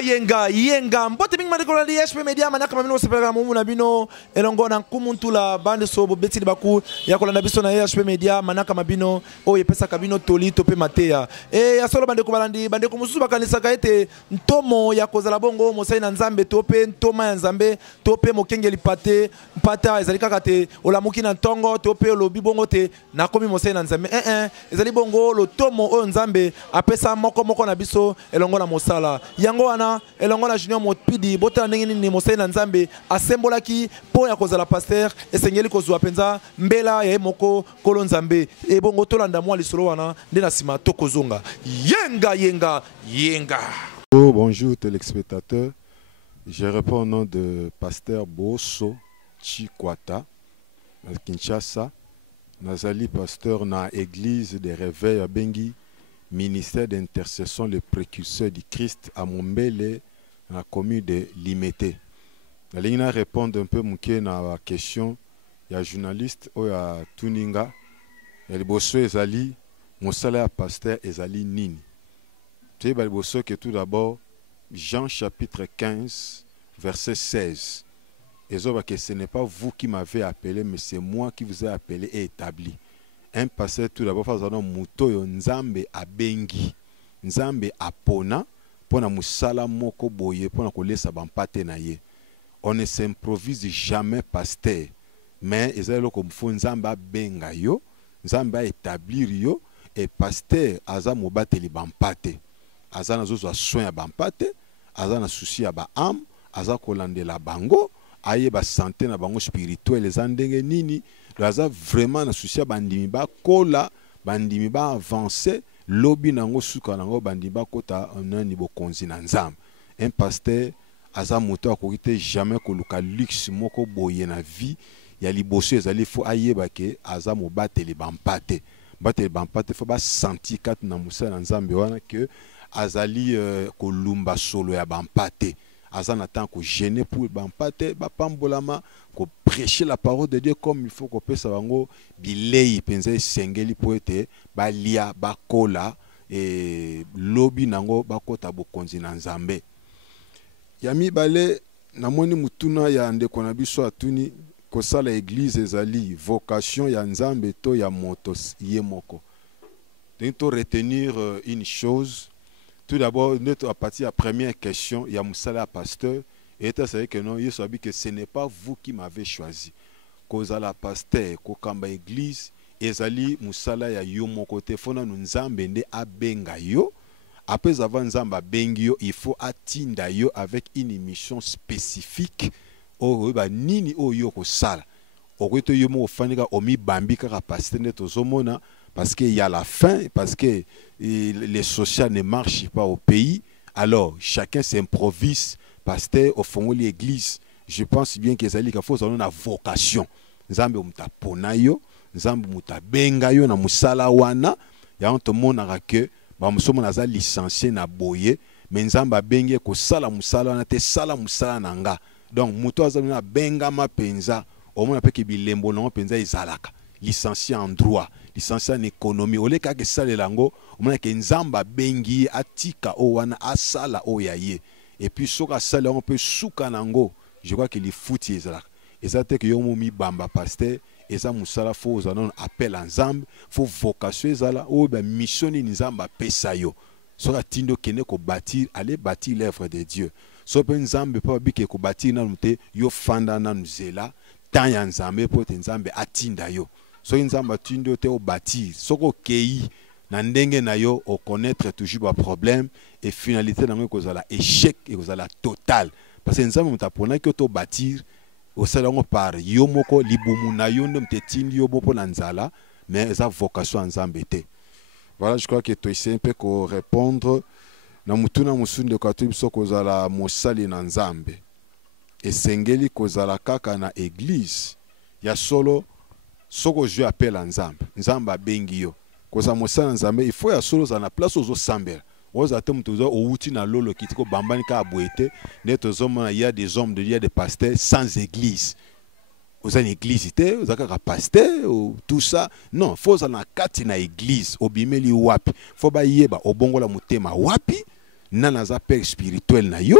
yenga mbote mingi madikola li HP Media manaka mamino sepelaka mumu na bino elongo na nkumuntu la bande so bobeti baku ya kolanda biso na HP Media manaka mabino o yepesa kabino toli tope mateya ya solo bande ko balandi bande ko mususu bakanisa ka ete ntomo ya kozala bongo mosai na nzambe tope ntoma ya nzambe tope mokengeli pate mpata ezali kaka te olamuki na ntongo tope lobi bongo te nakomi mosai na nzambe ezali bongo lo tomo o nzambe apesa moko na biso elongo na mosala yango wana elongo na Junior Mopidi botala ndenge nini mosai na nzambe asembolaki po ya kozala pasteur esengeli kozwa penza mbela ya moko kolo nzambe ebongo tolanda mwa lisolo wana nde na sima tokozonga yenga. Oh, bonjour téléspectateurs, je réponds au nom de pasteur Bosso Chikwata à Kinshasa. Nazali pasteur na église de réveil à Bengi, ministère d'intercession le précurseur du Christ à Mombele, dans la commune de Limete. La ligne répondre un peu à la question. Il y a un journaliste ou à Tuninga. Il y a Bosso Ezali, mon salaire pasteur Ezali Nini. Tu sais, Bosso que tout d'abord, Jean chapitre 15, verset 16. Et que ce n'est pas vous qui m'avez appelé, mais c'est moi qui vous ai appelé et établi. Un passage tout d'abord, faisant muto yo nzambe abengi, nzambe apona, pona musala moko boye, pona kolesa bampate na ye. On ne s'improvise jamais pasteur, mais ezali ko mfo nzambe abenga yo, nzambe établir yo, et pasteur aza mobateli bampate. Aza na zozo soin ya bampate, aza na souci ya ba âme, aza kolandela bango. Aye ba santé na bango spirituel les andenge nini laza vraiment na souci bandimi ba kola bandimi ba avancer lobby nango suka nango bandimi ba kota nani bokonzi na nzambe. Un pasteur aza moto akokite jamais koluka luxe moko boye na vie ya liboso ezali fo ayeba ke aza mobateli bampate bateli bampate fo ba senti kat na musa na nzambe wana ke azali kolumba solo ya bampate. Azan attend qu'on gêne pour bampate, bapambolama, qu'on prêcher la parole de Dieu comme il faut qu'on puisse savango bilei penze sengeli poete balia bakola et lobby nango bakota bokonzi na nzambe. Yami bale namoni mutuna ya ndeko na biso atuni kosala église ezali vocation ya nzambe to ya moto yemoko. Donc to retenir une chose. Tout d'abord, à partir de la première question, il y a Moussala pasteur, et c'est que non, il dit que ce n'est pas vous qui m'avez choisi. Cause à la pasteur, kamba église, ezali Moussala ya yo mon côté, fona nous nzambende a benga yo. Après avoir nzamba bengi yo, il faut atteindre yo avec une mission spécifique. O ba nini o yo ko sala. O ko to yo mo fanika omi bambi ka pasteur neto zomona. Parce qu'il y a la faim, parce que les sociaux ne marchent pas au pays, alors chacun s'improvise, pasteur, au fond de l'église. Je pense bien que ça faut une vocation. Nzambe muta ponayo, nzambe muta bengayo na musala wana, ya on te monara que ba musomo naza licencié na boye, mais nzambe bengi ko sala musala na te sala musala nanga. Donc muto azana benga ma penza, au moins pe ke bilembo na penza izalaka. Licencié en droit, licencié en économie. Ole ka ke sale lango, on a ke nzamba bengi atika o wana asala o yaye. Et puis soka sale on peut souka nango. Je crois que les fouti ezala. Et ça te que yo mi bamba pasteur, et ça musala fo zanon appel en nzambe, fo vocation ezala o ba mission ni nzamba pesa yo. Soka tindo kene ko bâtir, aller bâtir l'œuvre de Dieu. So pe nzambe pa bi ke ko bâtir na mute yo fanda na nzela, tant ya nzambe po te nzambe atinda yo. So nzamba tindo te o bâtir soko kei na ndenge na yo o connaître toujours ba problème et finalité na ngo kozala échec et kozala total parce que nzamba mutapona ki to bâtir au salon par yo moko libumu na yo ndem te tindi yo bopo na nzala mais za vocation nzambe te. Voilà, je crois que tu essaies un peu ko répondre na mutuna musunde ko tu biso kozala mosali na nzambe et sengeli kozala kaka na église ya solo. Soko je appelle nzambe nzamba bengi yo koza mosala nzambe il faut ya solo za na place ozo sambela oza te mutuzo outi na lolo kitiko bambani ka aboete neto zoma il y a des hommes de il y a des pasteurs sans église oza une église te oza ka pasteur ou tout ça non faut za na kati na église obimeli wapi faut ba yeba obongola mutema wapi nanaza père spirituel na yo,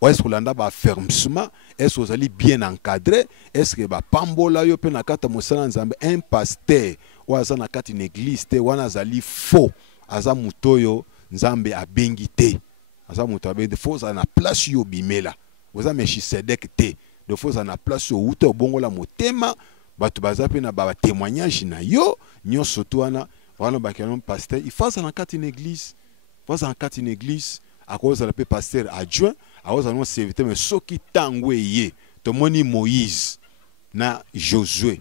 ou est-ce que landa ba fermement, est-ce que vous allez bien encadré, est-ce que ba pambola yo pe na kata mosala nzambe un pasteur ou aza na kata une église te wana azali faux, aza mutoyo nzambe abengi te, aza muto abengi faux na place yo bimela, oza Melchisedek te, de faux na place yo uta obongola motema, bato baza pe na ba témoignage na yo, nyonso to wana wana ba kenon pasteur, il faut na kata une église, faut na kata une église, à cause de la pasteur adjoint, à cause de notre serviteur, mais ce qui tangwe to moni Moïse na Josué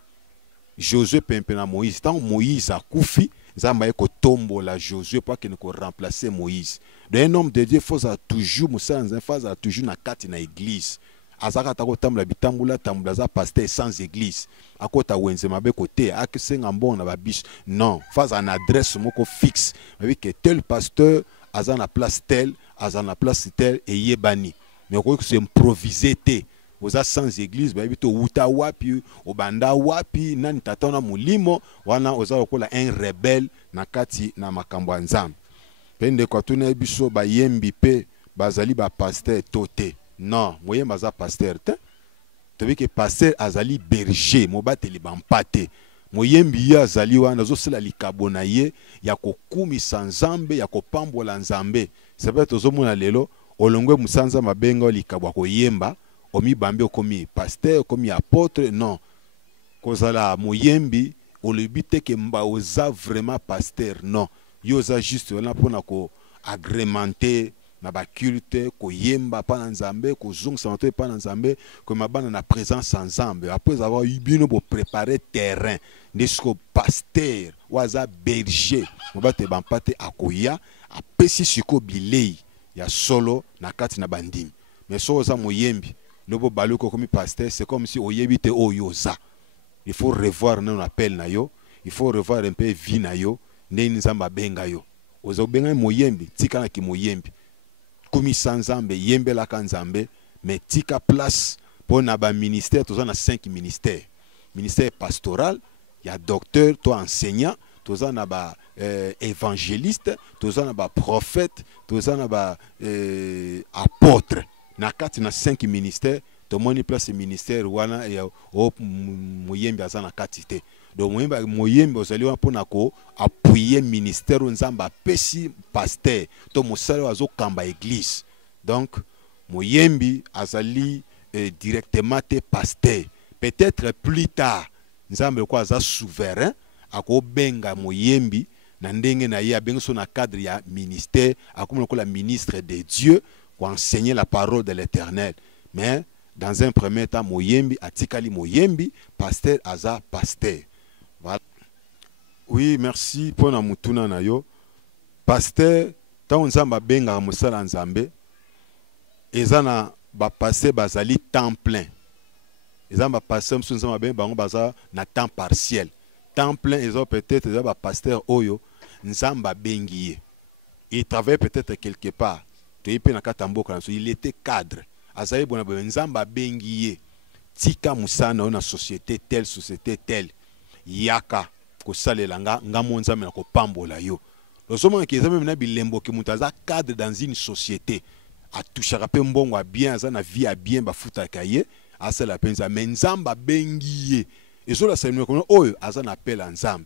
pempe na Moïse, tant Moïse a koufi, zamba ko tombo la Josué pour qu'il ne remplacer Moïse. De un homme de Dieu faut toujours musa en phase toujours na kati na église. Azaka ta ko tambula bitambula tambula za pasteur sans église. Akota wenze mabe côté akisenga mbona ba biche. Non, phase en adresse moko fixe. Avec que tel pasteur azan la place telle, azan la place telle et yebani. Mais on peut improviser te. Vous êtes sans église, bah bito uta wapi, obanda wapi, nani tatona mulimo, wana oza okola un rebelle na kati na makambo nzambe. Pende kwa tuna biso ba yembi pe bazali ba pasteur toté. Non, moye baza pasteur te. Tobi que pasteur azali berger, mobateli bampate. Moyembi ya azali wana zosela likabona ye ya kokumisa nzambe ya kopambola nzambe. Sebe tozomona lelo olongwe musanza mabenga likabwa koyemba omi bambe okomi pasteur okomi apôtre non. Kozala moyembi olobi te ke mba oza vraiment pasteur non. Yo za juste wana pona ko agrémenter na ba culte koyemba pa na nzambe kozongisa mato pa na nzambe ko mabana na présence ensemble après avoir eu bien bo préparer terrain nesko pasteur waza berger mobate bampate akoya apesi siko bilei ya solo na kati na bandimi mais so oza moyembi lobo baluko comme pasteur c'est comme si oyebi te oyoza. Il faut revoir non appel na yo, il faut revoir un peu vie na yo ndeni nzamba benga yo oza benga moyembi tika na ki moyembi komi sanzambe yembe la kanzambe mais tika place pour na ba ministère toza na 5 ministères. Ministère pastoral, il y a docteur, toi enseignant, toza na ba évangéliste, toza na ba prophète, toza na ba apôtre. Na kati na 5 ministères, to moni place ministère wana ya moyembe azana kati te. Donc moyembe ozali wana pona ko appuyer ministère nzamba pesi pasteur to mosala wazo kamba église. Donc moyembi azali directement te pasteur. Peut-être plus tard nzambe ko aza souverain ako benga moyembi na ndenge na ye abenga so na cadre ya ministère akomo ko la ministre de Dieu pour enseigner la parole de l'Éternel. Mais dans un premier temps moyembi atikali moyembi pasteur aza pasteur. Voilà. Oui, merci pour na mutuna na yo. Pasteur ta nzamba benga musala nzambe ezana ba pasteur bazali temps plein. Ezana ba pasteur nzamba benga bango baza na temps partiel. Temps plein ezo peut-être ezaba pasteur oyo nzamba bengi. Il travaille peut-être quelque part. Il était cadre. Azaï bona nzamba bengi tika musana na société telle yaka ko salelanga ngamo nzambe na ko pambola yo. Losoma ki nzambe na bilembo ki mutaza cadre dans une société a touchera pe mbongo a bien aza na vie a bien ba futa kaye asala penza nzamba bengi ezo la salino ko oyo aza na appel nzambe.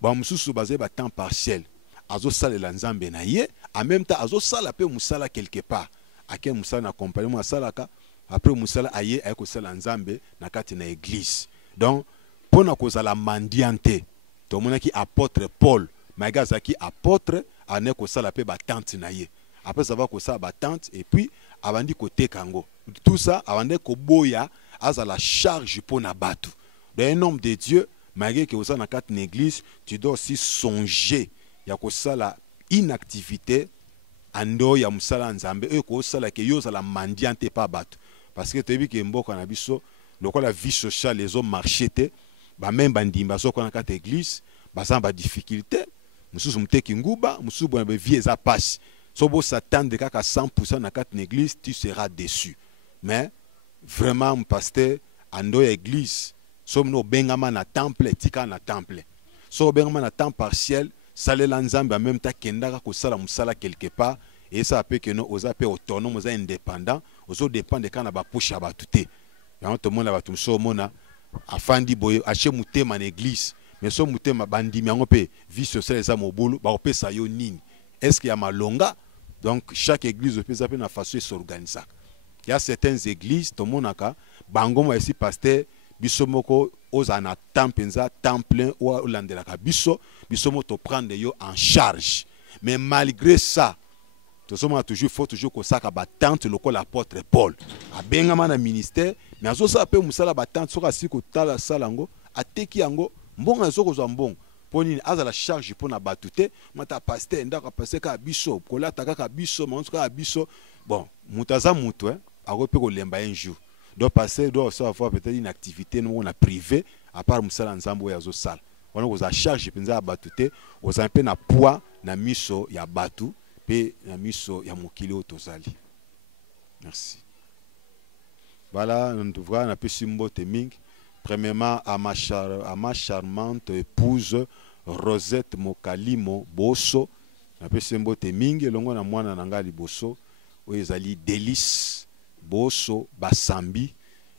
Ba mususu bazé ba temps partiel. Azo salela nzambe na ye en même temps azo sala pe musala quelque part. Ake musala na compagnie salaka après musala aye ayeko sala nzambe na kati na église. Donc pona kozala mendiante to monaki apôtre Paul magazaki apôtre aneko sala pe ba tante na ye. Après ça va ko sala ba tante et puis abandi côté kango. Tout ça abandi ko boya aza la charge pona batu. Un homme de Dieu malgré que vous êtes dans une église, tu dois aussi songer ya ko sala inactivité ando ya musala nzambe e ko sala ke yo sala mendiante pa batu parce que tu vu que mboka na biso lokola vie sociale les hommes marchete ba même bandimba so ko na kata église ba sans ba difficulté mususu mteki nguba mususu bona be vie za passe so bo s'attendre kaka 100% na kata église tu seras déçu mais vraiment mon pasteur ando ya église so mno bengama na temple tika na temple so bengama na temps partiel salela nzambe en même temps kendaka ko sala musala quelque part et ça peut que nous osa pe autonome osa indépendant oso dépend de kana ba push ba tuté yango to mona ba tumso mona afandi boye ache mutema na église mais so mutema bandimi yango pe vie sociale eza mobulu ba opesa yo nini est-ce qu'il y a malonga donc chaque église opesa pe na façon s'organiser il y a certaines églises to monaka bango mo ici pasteur biso moko oza na temps penza temps plein ou landelaka biso mo to prendre yo en charge mais malgré ça tout ça toujours faut toujours que ça ba tante lokola l'apôtre Paul a bengama na ministère mais azo ça pe musala ba tante soka siko tala salango ateki yango mbonga zoko zo mbongo poni aza la charge pour na batute mata pasteur ndaka passer ka biso kola taka biso monso ka biso bon mutaza mutu akope ko lemba un jour doit passer doit aussi avoir peut-être une activité non on a privé à part musala nzambo ya zo sala on ko za charge penza batute oza un peu na poids na miso ya batu pe na miso ya mokili otozali. Merci. Voilà, nous devons un peu simbote ming. Premièrement à ma charmante épouse Rosette Mokalimo Bosso. Un peu simbote ming longo na mwana nangali Bosso oyezali Délice Bosso Basambi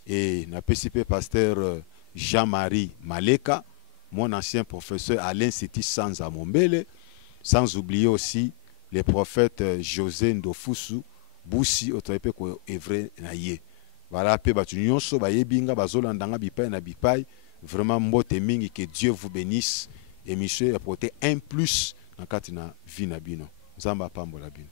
et na PCP pasteur Jean-Marie Maleka, mon ancien professeur à l'Institut Sanza Mombele, sans oublier aussi les prophètes José Ndofusu, Boussi, Otoepe ko evre na ye. Voilà, pe batu nyonso ba yebinga bazolandanga bipai na bipai. Vraiment mbote mingi, que Dieu vous bénisse et monsieur apporter un plus dans katina vie na bino. Nzamba pambola bino.